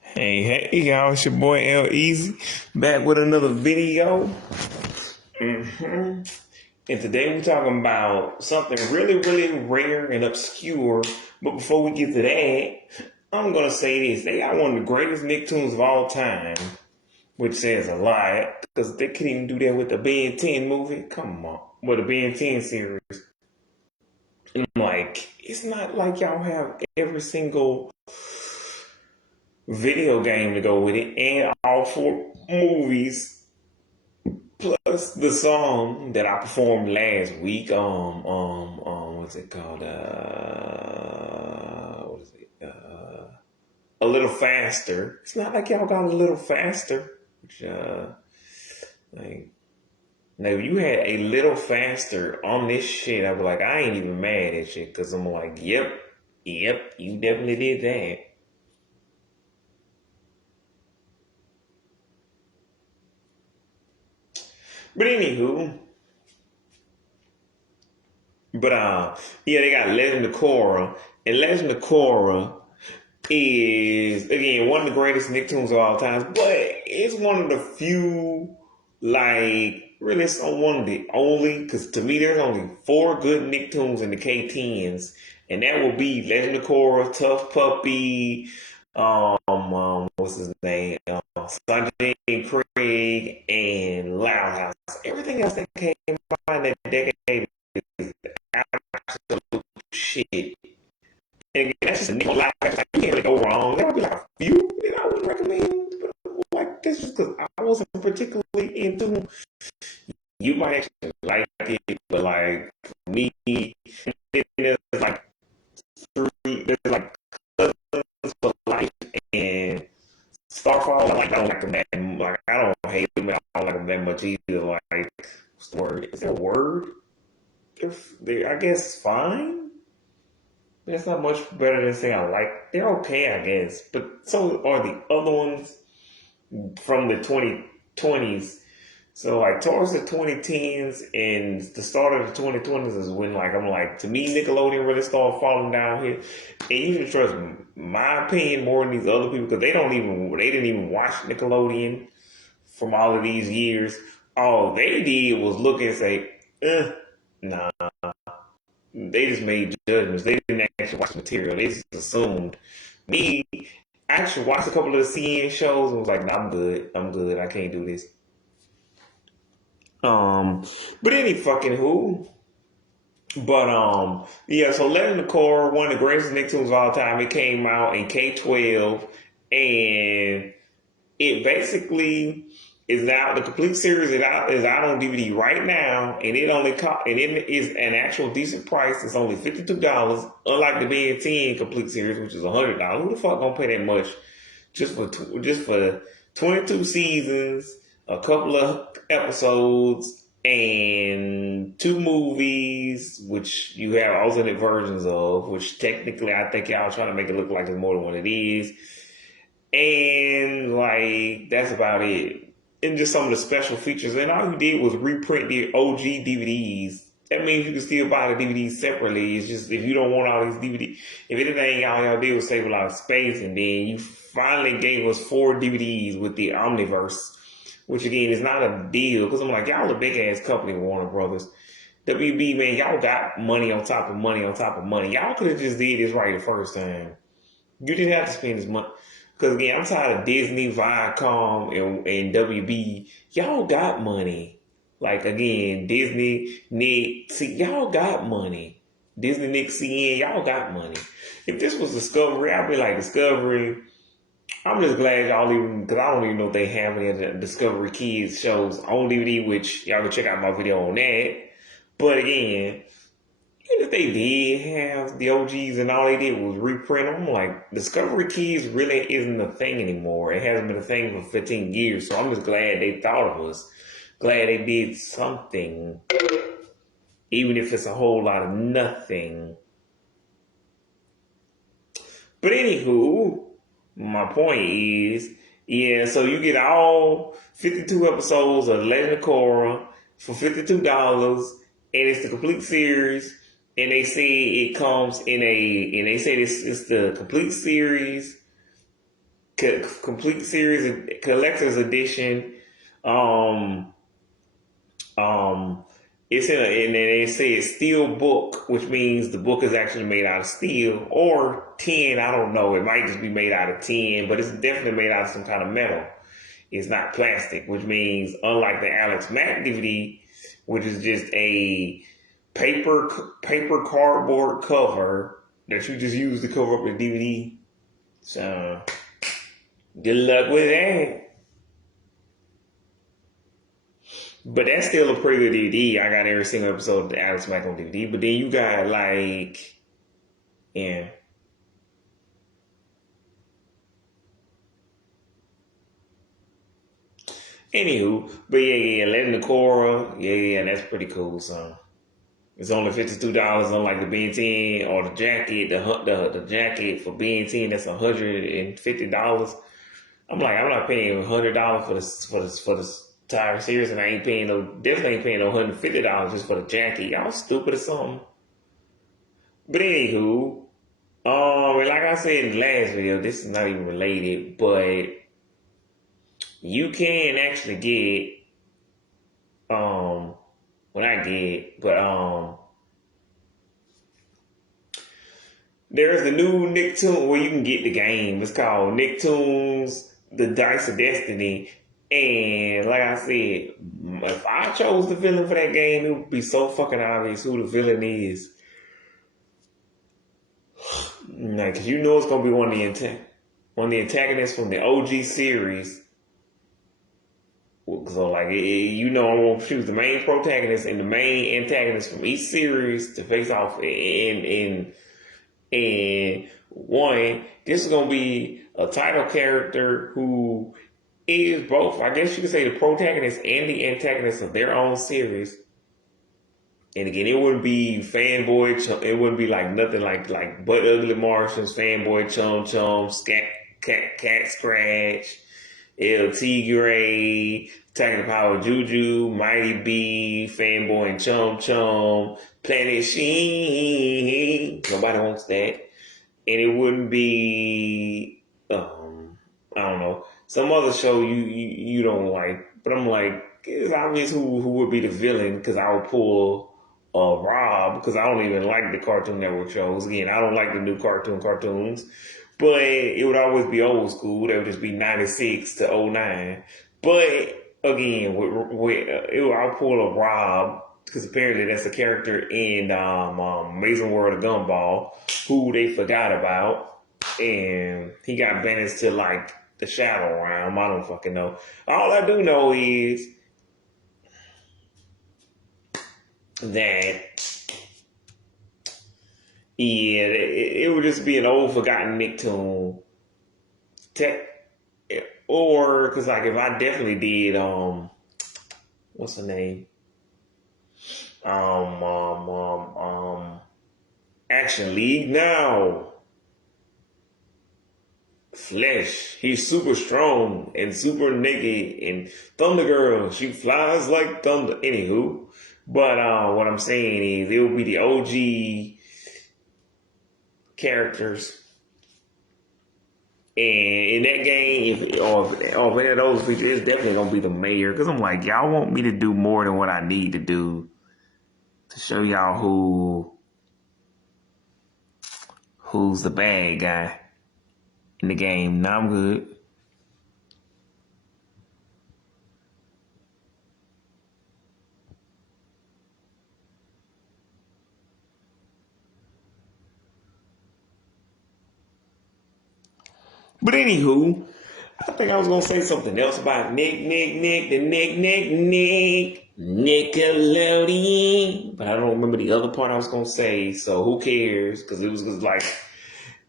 Hey, y'all, it's your boy L Easy, back with another video. And today we're talking about something really rare and obscure. But before we get to that, I'm going to say this. They got one of the greatest Nicktoons of all time, which says a lot, because they couldn't even do that with the Ben 10 movie. Come on. With the Ben 10 series. And I'm like, it's not like y'all have every single video game to go with it, and all 4 movies, plus the song that I performed last week. What's it called? What is it? A Little Faster. It's not like y'all got A Little Faster. Which, like, now if you had A Little Faster on this shit, I'd be like, I ain't even mad at shit, because I'm like, yep, you definitely did that. But anywho, yeah, they got Legend of Korra, and Legend of Korra is again one of the greatest Nicktoons of all time, but it's one of the few, like, really, it's one of the only, because to me there's only 4 good Nicktoons in the K10s, and that will be Legend of Korra, Tough Puppy, what's his name, Sanjay Craig, and Loud House. Everything else that came by in that decade is absolute shit. And again, that's just a nickel life. Like, you can't really go wrong. There would be like a few that I would recommend, but like, this just because I wasn't particularly into. You might actually like it, but like for me, there's like there's like Cousins for Life and Starfall. I don't like them that much. Like, I don't hate them. I don't like them that much either. Like, what's the word? Is there a word? I guess fine. It's not much better than saying I like. They're okay, I guess. But so are the other ones from the 2020s. So like towards the 2010s and the start of the 2020s is when, like, I'm like, to me, Nickelodeon really started falling down here. And you can trust my opinion more than these other people, because they didn't even watch Nickelodeon from all of these years. All they did was look and say, nah. They just made judgments. They didn't actually watch the material. They just assumed. Me, I actually watched a couple of the CN shows and was like, nah, I'm good. I can't do this. But any fucking who. But yeah, so Legend of Korra, one of the greatest Nicktoons of all time. It came out in K-12, and it basically is out. The complete series is out on DVD right now, and it is an actual decent price. It's only $52. Unlike the Ben 10 complete series, which is $100. Who the fuck gonna pay that much just for 22 seasons, a couple of episodes, and 2 movies, which you have alternate versions of, which technically I think y'all trying to make it look like it's more than what it is. And like, that's about it. And just some of the special features. And all you did was reprint the OG DVDs. That means you can still buy the DVDs separately. It's just, if you don't want all these DVDs, if anything, all y'all did was save a lot of space. And then you finally gave us 4 DVDs with the Omniverse, which again is not a deal. Because I'm like, y'all a big ass company, Warner Brothers. WB, man, y'all got money on top of money on top of money. Y'all could have just did this right the first time. You didn't have to spend this money. Because again, I'm tired of Disney, Viacom, and WB. Y'all got money. Like, again, Disney, Nick, see, y'all got money. Disney, Nick, CN, y'all got money. If this was Discovery, I'd be like, Discovery, I'm just glad y'all even, because I don't even know if they have any of the Discovery Kids shows on DVD, which y'all can check out my video on that. But again, even if they did have the OGs and all they did was reprint them, like, Discovery Kids really isn't a thing anymore. It hasn't been a thing for 15 years. So I'm just glad they thought of us. Glad they did something. Even if it's a whole lot of nothing. But anywho, my point is, yeah, so you get all 52 episodes of Legend of Korra for $52, and it's the complete series. and they say it comes in and they say this is the complete series, collector's edition. Um, um, it's and they say it's steel book, which means the book is actually made out of steel or tin. I don't know. It might just be made out of tin, but it's definitely made out of some kind of metal. It's not plastic, which means unlike the Alex Mack DVD, which is just a paper cardboard cover that you just use to cover up the DVD. So good luck with that. But that's still a pretty good DVD. I got every single episode of the Alex Mack on DVD. But then you got like, yeah. Anywho, but yeah, Legend of Korra, yeah, that's pretty cool. So it's only $52, unlike the Ben 10 or the jacket, the jacket for Ben 10 that's $150. I'm not paying $100 for this entire series, and I ain't paying definitely ain't paying no $150 just for the jacket. Y'all stupid or something. But anywho, and like I said in the last video, this is not even related, but you can actually get well not get, but there's the new Nicktoons where you can get the game. It's called Nicktoons, the Dice of Destiny. And like I said, if I chose the villain for that game, it would be so fucking obvious who the villain is. Like, 'cause you know it's gonna be one of the antagonists from the OG series. So like, you know, I'm gonna choose the main protagonist and the main antagonist from each series to face off and one, this is gonna be a title character who is both, I guess you could say, the protagonist and the antagonist of their own series. And again, it wouldn't be fanboy. It wouldn't be like nothing like Butt Ugly Martians, fanboy chum chum, cat scratch, El Tigre, Attacking the Power Juju, Mighty B, fanboy and chum chum, Planet Sheen. Nobody wants that. And it wouldn't be I don't know, some other show you don't like, but I'm like, it's obvious who would be the villain because I would pull Rob because I don't even like the Cartoon Network shows. Again, I don't like the new cartoons, but it would always be old school. That would just be 96 to '09. But again, I'll pull a Rob because apparently that's a character in Amazing World of Gumball who they forgot about, and he got banished to like the Shadow Realm. I don't fucking know. All I do know is that yeah, it would just be an old forgotten Nicktoon. Or because like if I definitely did what's the name? Um um um um Action League now. Flesh. He's super strong and super naked and Thunder Girl. She flies like thunder. Anywho. But what I'm saying is it will be the OG characters. And in that game, if any of those features, it's definitely gonna be the mayor. Cause I'm like, y'all want me to do more than what I need to do to show y'all who's the bad guy in the game. Now I'm good. But anywho, I think I was gonna say something else about Nickelodeon, but I don't remember the other part I was gonna say. So who cares? Because it was just like,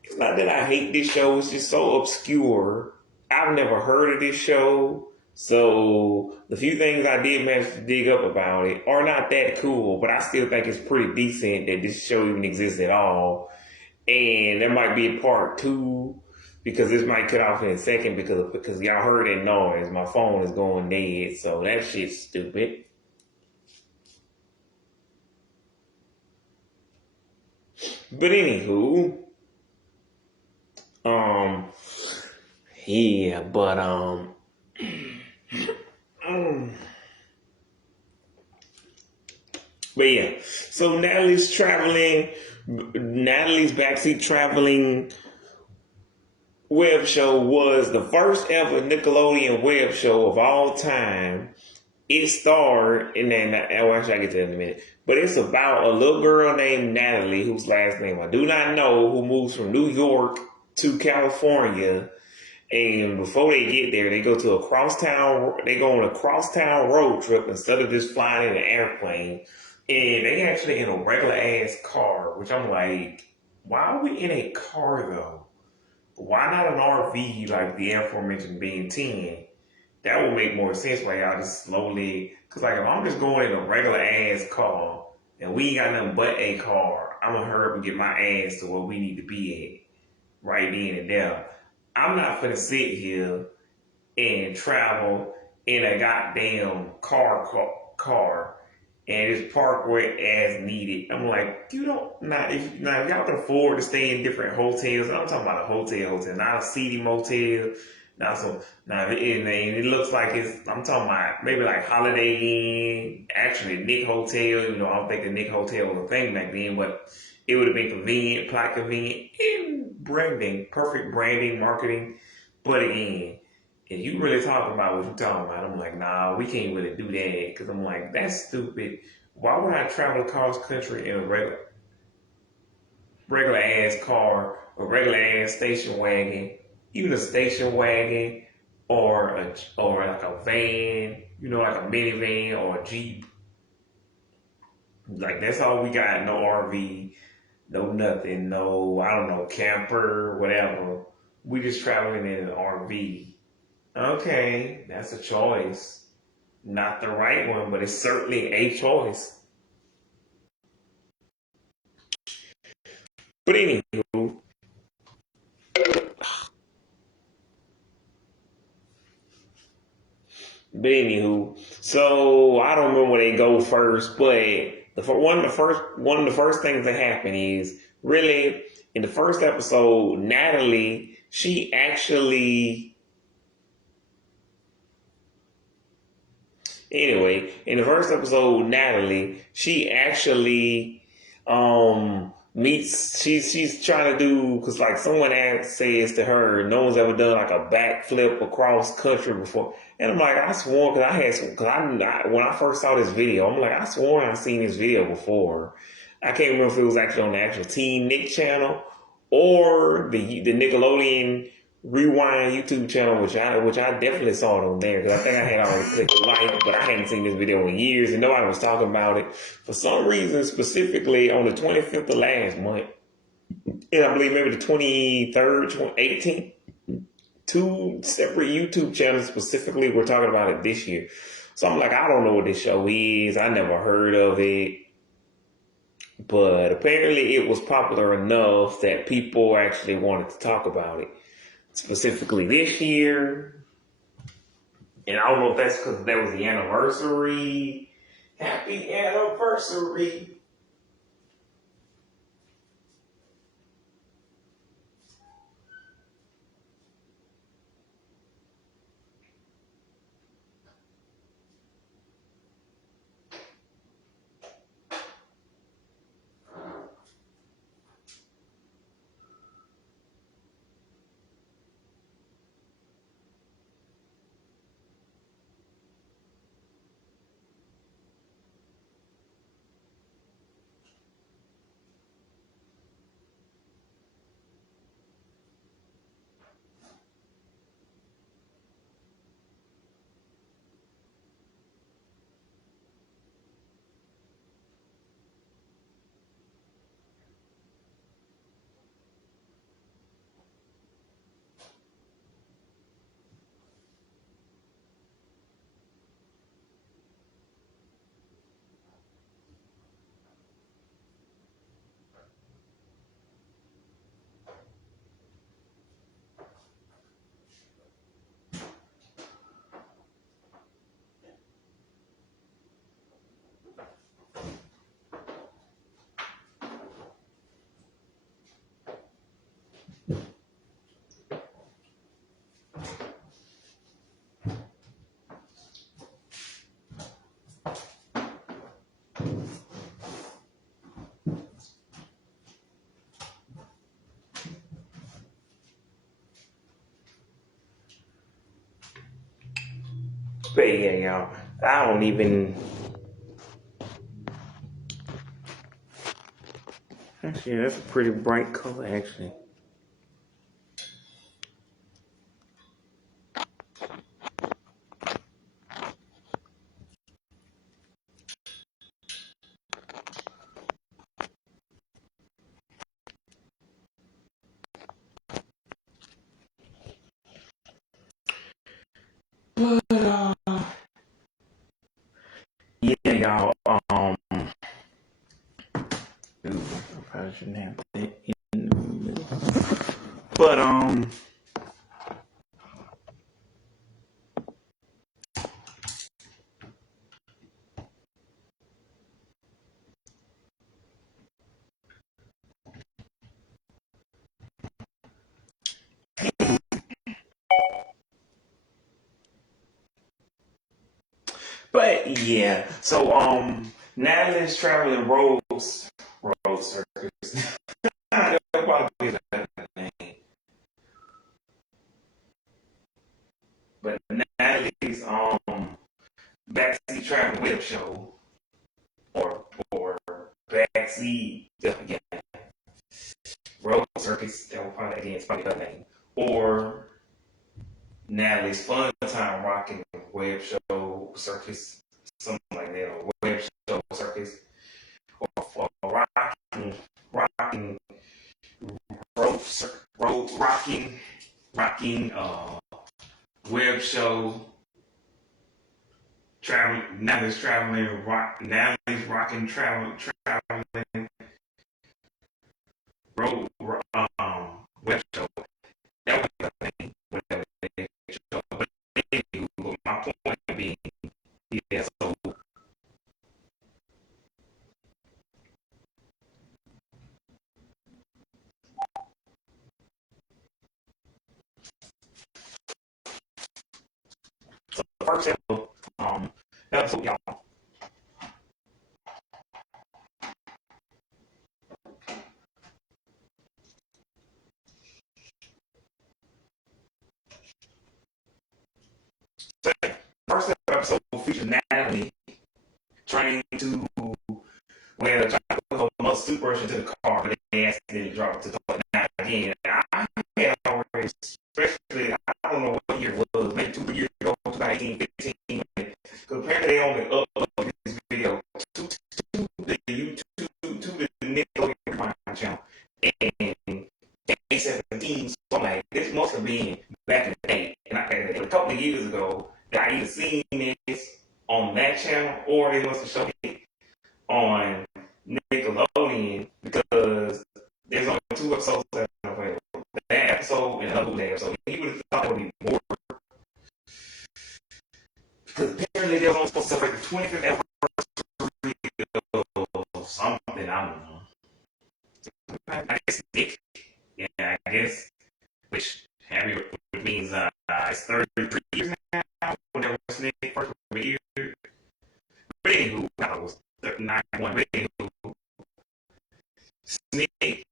it's not that I hate this show. It's just so obscure. I've never heard of this show. So the few things I did manage to dig up about it are not that cool, but I still think it's pretty decent that this show even exists at all. And there might be a part two because this might cut off in a second because y'all heard that noise. My phone is going dead, so that shit's stupid. But anywho, um, yeah, but um, but yeah. So Natalie's traveling. Natalie's backseat traveling web show was the first ever Nickelodeon web show of all time. It starred, and then, well, actually, I get to that in a minute. But it's about a little girl named Natalie, whose last name I do not know, who moves from New York to California. And before they get there, they go to a crosstown. They go on a crosstown road trip instead of just flying in an airplane. And they actually in a regular ass car, which I'm like, why are we in a car though? Why not an RV like the aforementioned being 10? That would make more sense why y'all just slowly. Cause like if I'm just going in a regular ass car and we ain't got nothing but a car, I'm gonna hurry up and get my ass to where we need to be at right then and there. I'm not gonna sit here and travel in a goddamn car and just park where as needed. I'm like, you don't not if now if y'all can afford to stay in different hotels. I'm talking about a hotel, not a seedy motel. Now so now it looks like it's I'm talking about maybe like Holiday Inn, actually Nick Hotel. You know, I don't think the Nick Hotel was a thing back then, but it would have been convenient, plot convenient, and branding, perfect branding, marketing. But again, if you really talking about what you're talking about, I'm like, nah, we can't really do that. Because I'm like, that's stupid. Why would I travel across country in a regular ass car, a regular ass station wagon, even a station wagon, or like a van, you know, like a minivan or a Jeep. Like that's all we got. No RV, no nothing, no I don't know camper, whatever. We just traveling in an RV. Okay, that's a choice. Not the right one, but it's certainly a choice. But anywho, so I don't remember where they go first, but one of the first things that happen is really in the first episode, Natalie, she actually anyway, in the first episode, Natalie, she actually meets she's trying to do because like someone says to her, no one's ever done like a backflip across country before, and I'm like, I swore because when I first saw this video, I'm like, I swore I seen this video before. I can't remember if it was actually on the actual Team Nick channel or the Nickelodeon Rewind YouTube channel, which I definitely saw it on there because I think I had already clicked like, but I hadn't seen this video in years and nobody was talking about it for some reason. Specifically on the 25th of last month, and I believe maybe the 23rd, 18th, two separate YouTube channels specifically were talking about it this year. So I'm like, I don't know what this show is. I never heard of it. But apparently it was popular enough that people actually wanted to talk about it. Specifically this year. And I don't know if that's because that was the anniversary. Happy anniversary. But yeah, y'all, I don't even. Actually, that's a pretty bright color, actually. But yeah, y'all. Ooh, I probably shouldn't have that in the middle. But but yeah. So Natalie's traveling road circus. That'll probably be the name. But Natalie's backseat traveling web show or backseat yeah road circus. That will probably again it's probably her name. Or Natalie's Fun Time Rocking Web Show Circus, something like that, or Web Show Circus, or rocking, road rocking, web show, Natalie's traveling, Natalie's rocking, traveling, road, web show. That would be the thing, whatever they show. But anyway, my point being, yeah, so the first episode, y'all. First episode features Natalie trying to trying to put her mother's toothbrush into the car, but they accidentally dropped it to the toilet. Now again, I had already, especially I don't know what year it was, maybe 2 years ago, 2018, 15. Because apparently they only uploaded this video to the YouTube, to the Nickelodeon Rewind channel, and 2017. So I'm like, this must have been back in the day, and a couple of years ago. I either seen this on that channel or they must have shown it on Nickelodeon because there's only 2 episodes that are available. That episode and another episode. He would have thought it would be more because apparently they was only supposed to celebrate the 25th anniversary of something. I don't know. I guess Nick. Yeah, I guess. Which happy which means it's 33 years now. Whenever Nick first appeared. But anywho, I thought it was 9-1. But anywho, Snake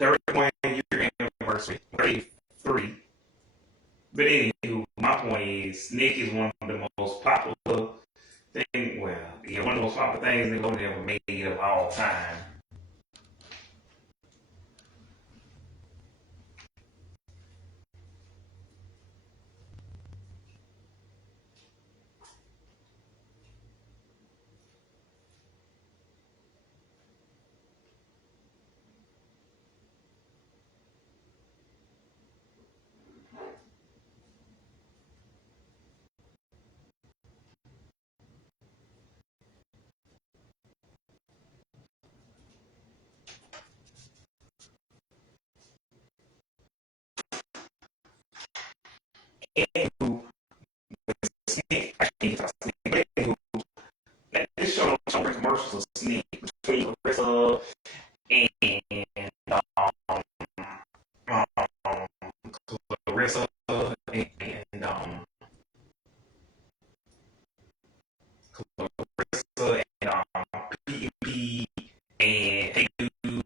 31-year anniversary, 33. But anywho, my point is, Snake is one of the most popular things. Well, yeah, one of the most popular things Nickelodeon ever made of all time. Anywho, Snake, I can't talk Snake. But anywho, this show don't show commercials of Snake between Larissa and um, Larissa and Clarissa and PEP and Hey Dude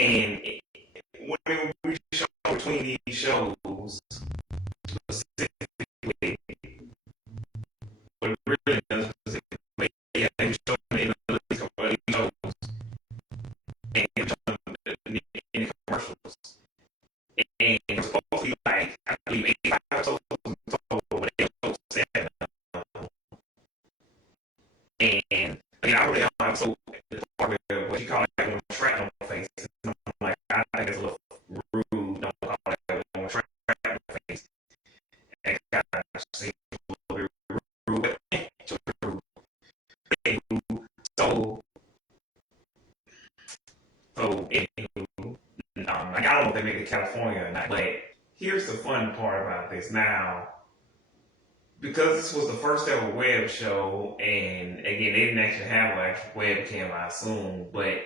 and when we show between these shows specifically Like, I don't know if they make it California or not, but here's the fun part about this. Now, because this was the first ever web show, and again, they didn't actually have an actual webcam, I assume, but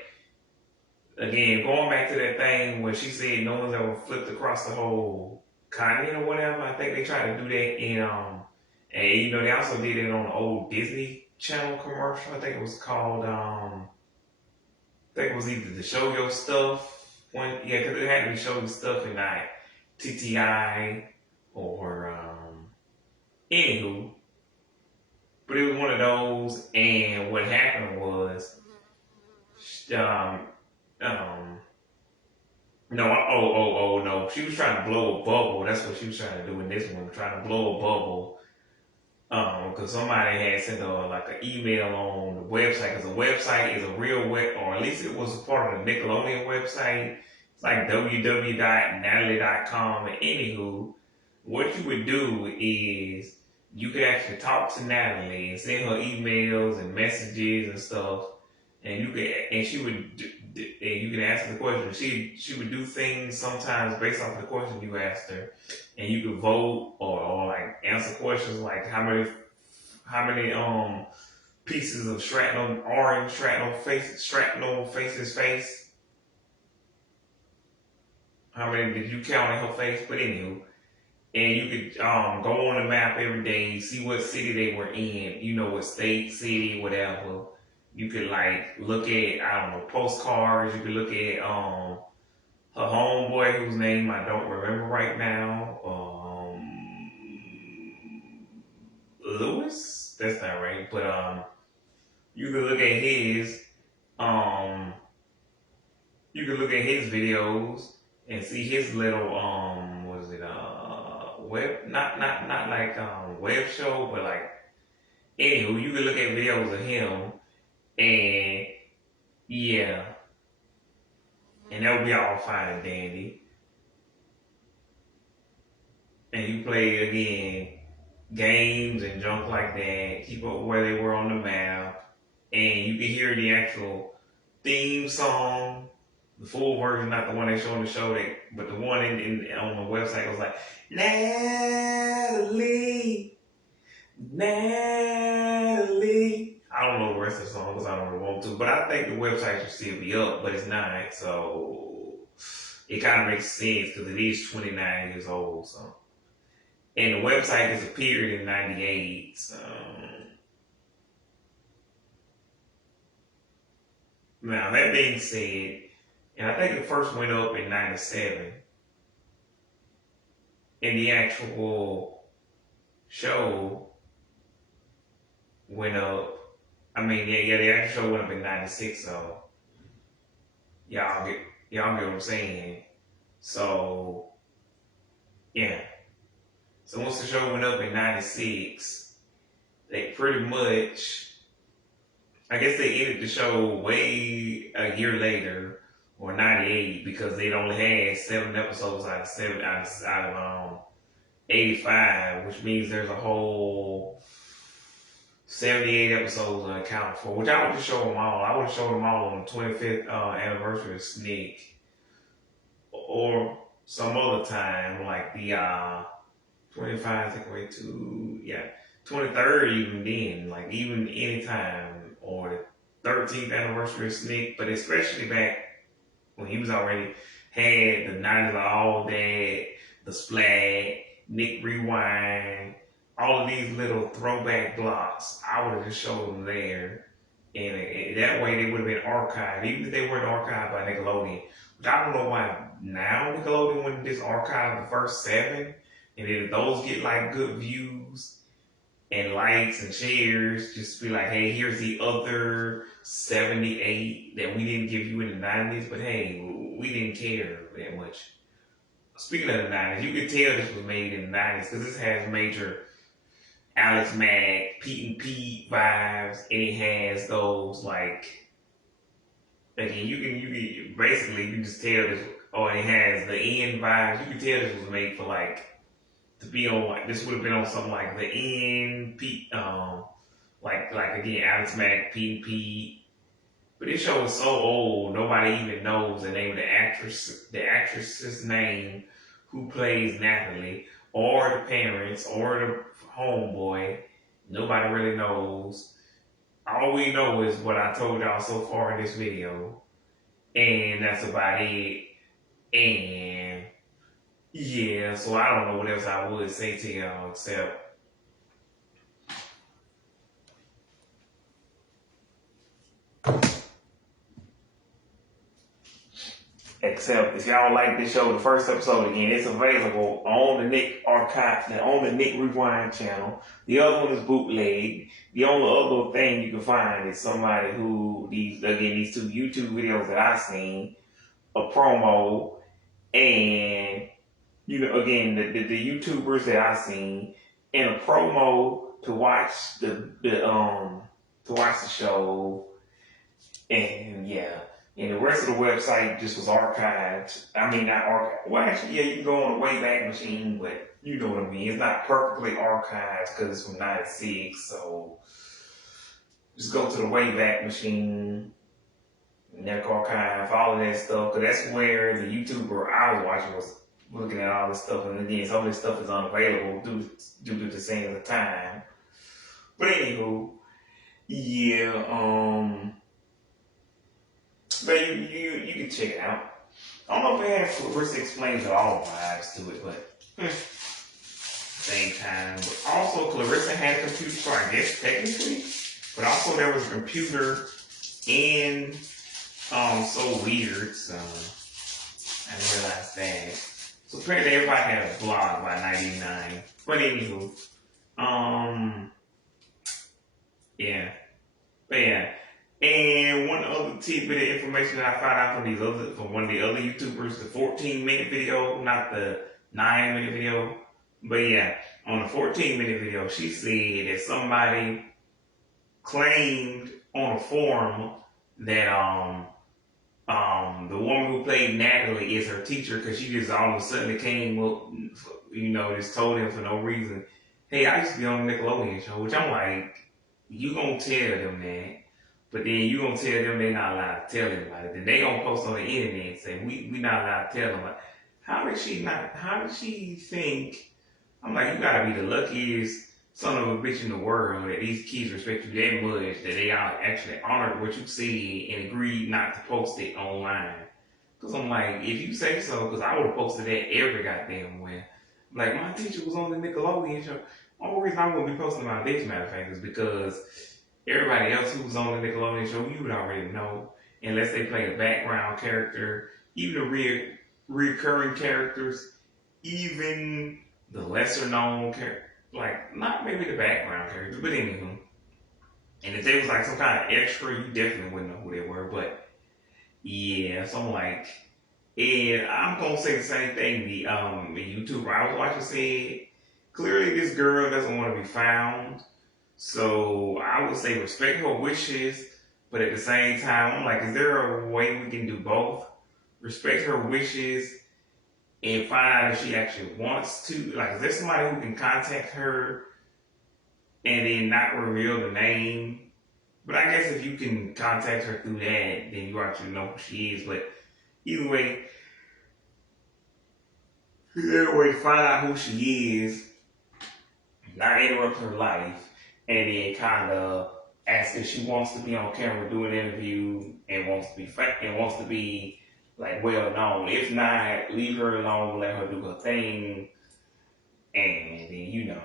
again, going back to that thing where she said no one's ever flipped across the whole continent or whatever, I think they tried to do that in, and you know, they also did it on the old Disney Channel commercial. I think it was called, I think it was either the Show Your Stuff, yeah, because it had to be Show Your Stuff and not TTI or, anywho, but it was one of those, and what happened was, um, um, no, no, she was trying to blow a bubble. That's what she was trying to do in this one, trying to blow a bubble. Because somebody had sent her like an email on the website, because the website is a real web, or at least it was a part of the Nickelodeon website. It's like www.natalie.com. And anywho, what you would do is you could actually talk to Natalie and send her emails and messages and stuff, and you could, and she would, and you can ask her the question. She would do things sometimes based off the question you asked her, and you could vote or like answer questions like how many pieces of shrapnel are in shrapnel face's face. How many did you count in her face? But anywho, and you could go on the map every day, see what city they were in, you know, what state, city, whatever. You could like look at, I don't know, postcards. You could look at her homeboy whose name I don't remember right now. Lewis? That's not right. But you could look at his um you could look at his videos and see his little what is it, web, not like web show, but like, anywho, you could look at videos of him, and yeah, and that would be all fine and dandy. And you play again games and junk like that, keep up where they were on the map, and you can hear the actual theme song, the full version, not the one they showed on the show, but the one on the website was like Natalie, Natalie. I don't know the rest of the song because I don't really want to, but I think the website should still be up, but it's not, so it kind of makes sense because it is 29 years old, so. And the website disappeared in '98. So now that being said, and I think it first went up in '97, and the actual show went up. I mean, yeah, the actual show went up in '96. So y'all get what I'm saying. So yeah. So once the show went up in '96, they pretty much, I guess they ended the show way a year later, or '98, because they'd only had 7 episodes out of 85, which means there's a whole 78 episodes unaccounted for. Which I would just show them all. I would have showed them all on the 25th anniversary of Sneak, or some other time, like the 25, take away 2, yeah, 23rd, even then, like even anytime, or the 13th anniversary of Snick, but especially back when he was already had the 90s of All That, the Splat, Nick Rewind, all of these little throwback blocks. I would have just showed them there, and that way they would have been archived, even if they weren't archived by Nickelodeon. But I don't know why now Nickelodeon wouldn't just archive the first 7. And then if those get like good views and likes and shares, just be like, hey, here's the other 78 that we didn't give you in the '90s, but hey, we didn't care that much. Speaking of the '90s, you can tell this was made in the '90s because this has major Alex Mack, Pete and Pete vibes, and it has those like, again, you can basically, you can just tell this, or it has the end vibes. You can tell this was made for like, to be on, like, this would have been on something like the end, Pete, like again, Alex Mack, Pete and Pete, But this show is so old, nobody even knows the name of the actress's name who plays Natalie, or the parents, or the homeboy. Nobody really knows. All we know is what I told y'all so far in this video, and that's about it. And yeah, so I don't know what else I would say to y'all except if y'all like this show, the first episode again, it's available on the Nick Archive, on the Nick Rewind channel. The other one is bootleg. The only other thing you can find is somebody who these two YouTube videos that I've seen, a promo, and again the YouTubers that I've seen, and a promo to watch to watch the show, and yeah. And the rest of the website just was archived. I mean, not archived. Well, actually, yeah, you can go on the Wayback Machine, but you know what I mean. It's not perfectly archived because it's from '96. So just go to the Wayback Machine, Network Archive, all of that stuff. Because that's where the YouTuber I was watching was looking at all this stuff. And again, some of this stuff is unavailable due to the saying of the time. But anywho, yeah, but you can check it out. I don't know if it has Clarissa explains all vibes to it, but same time. But also Clarissa had a computer, so I guess technically. But also there was a computer in So Weird, so I didn't realize that. So apparently everybody had a blog by '99. But anywho, yeah. But yeah. And one other tidbit of information that I found out from one of the other YouTubers, the 14-minute video, not the 9-minute video, but yeah, on the 14-minute video, she said that somebody claimed on a forum that the woman who played Natalie is her teacher because she just all of a sudden came up, just told him for no reason, hey, I used to be on the Nickelodeon show, which I'm like, you gonna tell them that. But then you gonna tell them they not allowed to tell anybody. Then they gonna post on the internet and say we not allowed to tell them. How did she think? I'm like, you gotta be the luckiest son of a bitch in the world that these kids respect you that much that they all actually honored what you said and agreed not to post it online. Cause I'm like, if you say so, cause I would have posted that every goddamn way. Like my teacher was on the Nickelodeon show. Only reason I'm gonna be posting about this, matter of fact, is because everybody else who was on the Nickelodeon show, you would already know, unless they play a background character, even the recurring characters, even the lesser known character, like not maybe the background characters, but anywho. And if they was like some kind of extra, you definitely wouldn't know who they were. But yeah, so I'm like, and I'm gonna say the same thing. The YouTuber I was watching said, clearly this girl doesn't want to be found. So I would say respect her wishes, but at the same time, I'm like, is there a way we can do both? Respect her wishes and find out if she actually wants to. Like, is there somebody who can contact her and then not reveal the name? But I guess if you can contact her through that, then you actually know who she is. But either way, find out who she is, not interrupt her life, and then kind of ask if she wants to be on camera, do an interview, and wants to be like well known. If not, leave her alone, let her do her thing, and then.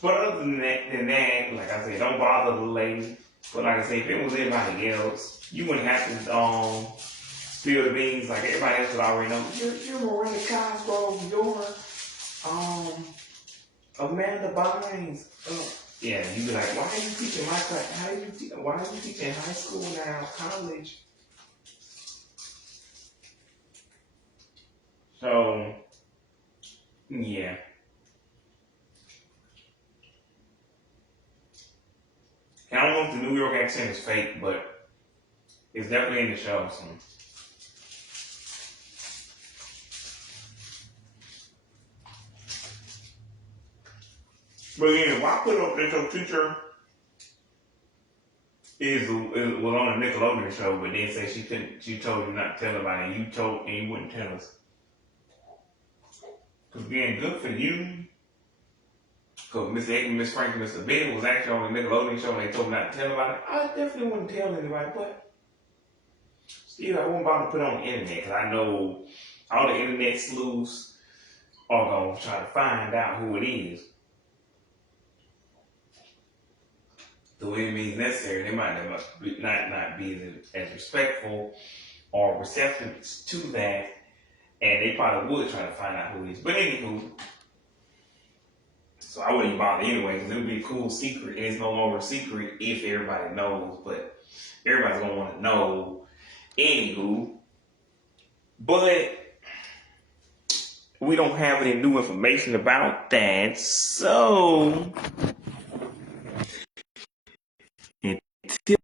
But other than that, like I said, don't bother the lady. But like I said, if it was anybody else, you wouldn't have to spill the beans like everybody else would already know. You're Miranda Cosgrove, you're Amanda Bynes. Yeah, you'd be like, why are you teaching my class? Why are you teaching high school now, college? So, yeah. And I don't know if the New York accent is fake, but it's definitely in the show. So. But yeah, why put up that your teacher it was on a Nickelodeon show, but then said she couldn't. She told you not to tell anybody, and you wouldn't tell us. Cause being good for you. Cause Miss Egg, Miss Frank, and Mr. Big was actually on the Nickelodeon show, and they told me not to tell anybody. I definitely wouldn't tell anybody, but still, I wouldn't bother to put it on the internet because I know all the internet sleuths are gonna try to find out who it is. The way it means necessary, they might not be as respectful or receptive to that, and they probably would try to find out who it is. But anywho, so I wouldn't bother anyway because it would be a cool secret, and it's no longer a secret if everybody knows. But everybody's gonna want to know, anywho. But we don't have any new information about that, so until